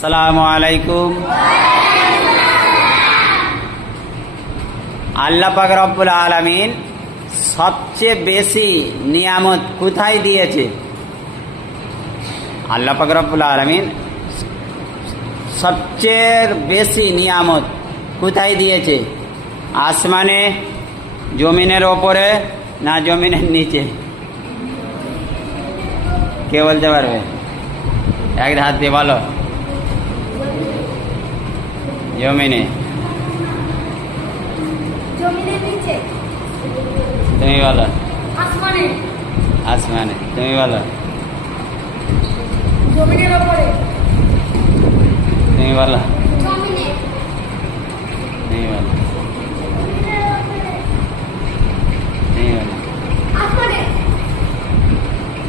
আসসালামু আলাইকুম। আল্লাহ পাক রব্বুল আলামিন সবচেয়ে বেশি নিয়ামত কোথায় দিয়েছে? আল্লাহ পাক রব্বুল আলামিন সবচেয়ে বেশি নিয়ামত কোথায় দিয়েছে? আসমানে, জমিনের ওপরে, না জমিনের নিচে? কে বলতে পারবে? এক হাত দিয়ে বলো। জমিনে। জমিনের নিচে। তুমি বলো। আসমানে। আসমানে। তুমি বলো। জমিনের উপরে। তুমি বলো। জমিনে। তুমি বলো। তুমি বলো। আসমানে।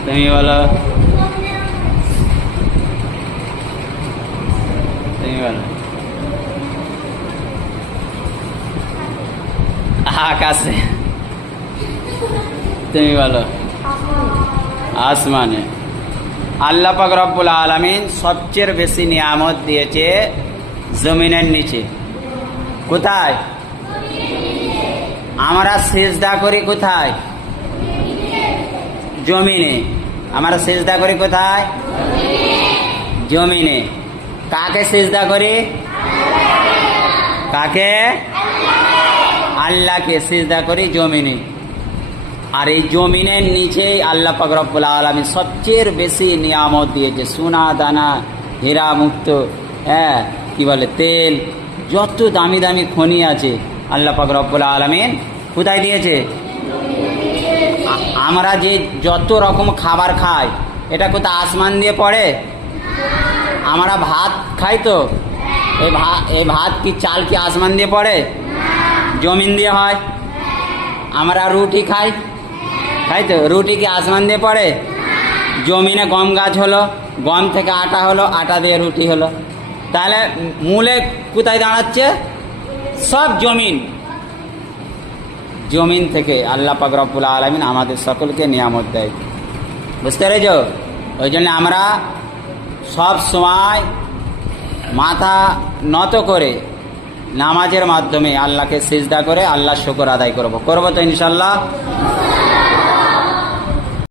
তুমি বলো। জমিনের উপরে। তুমি বলো। আকাশে। তুমি বলো। আসমানে। আল্লাহ পাক রব্বুল আলামিন সবচেয়ে বেশি নিয়ামত দিয়েছে জমিনের নিচে। কোথায়? আমরা সিজদা করি কোথায়? জমিনে। আমরা সিজদা করি কোথায়? জমিনে। কাকে সিজদা করি? কাকে? আল্লাহকে সিজদা করি জমিনে। আর এই জমিনের নিচেই আল্লাহ পাক রব্বুল আলামিন সবচেয়ে বেশি নিয়ামত দিয়েছে। সোনা দানা, হীরা মুক্ত, কি বলে, তেল, যত দামি দামি খনি আছে আল্লাহ পাক রব্বুল আলামিন কোথায় দিয়েছে? আমরা যে যত রকম খাবার খাই এটা কোথায়? আসমান দিয়ে পড়ে? আমরা ভাত খাই তো, এই ভাত কি, চাল কি আসমান দিয়ে পড়ে? জমিন দিয়ে হয়। আমরা রুটি খাই, তাই তো, রুটি কি আসমান দিয়ে পড়ে? জমিনে গম গাছ হলো, গম থেকে আটা হলো, আটা দিয়ে রুটি হলো। তাহলে মূলে কোথায় দাঁড়াচ্ছে? সব জমিন। জমিন থেকে আল্লাহ পাক রব্বুল আলামিন আমাদের সকলকে নিয়ামত দেয়। বুঝতে পেরেছো? ওই জন্য আমরা সব সময় মাথা নত করে নামাজের মাধ্যমে আল্লাহকে সিজদা করে আল্লাহর শুকর আদায় করবো তো ইনশাল্লাহ।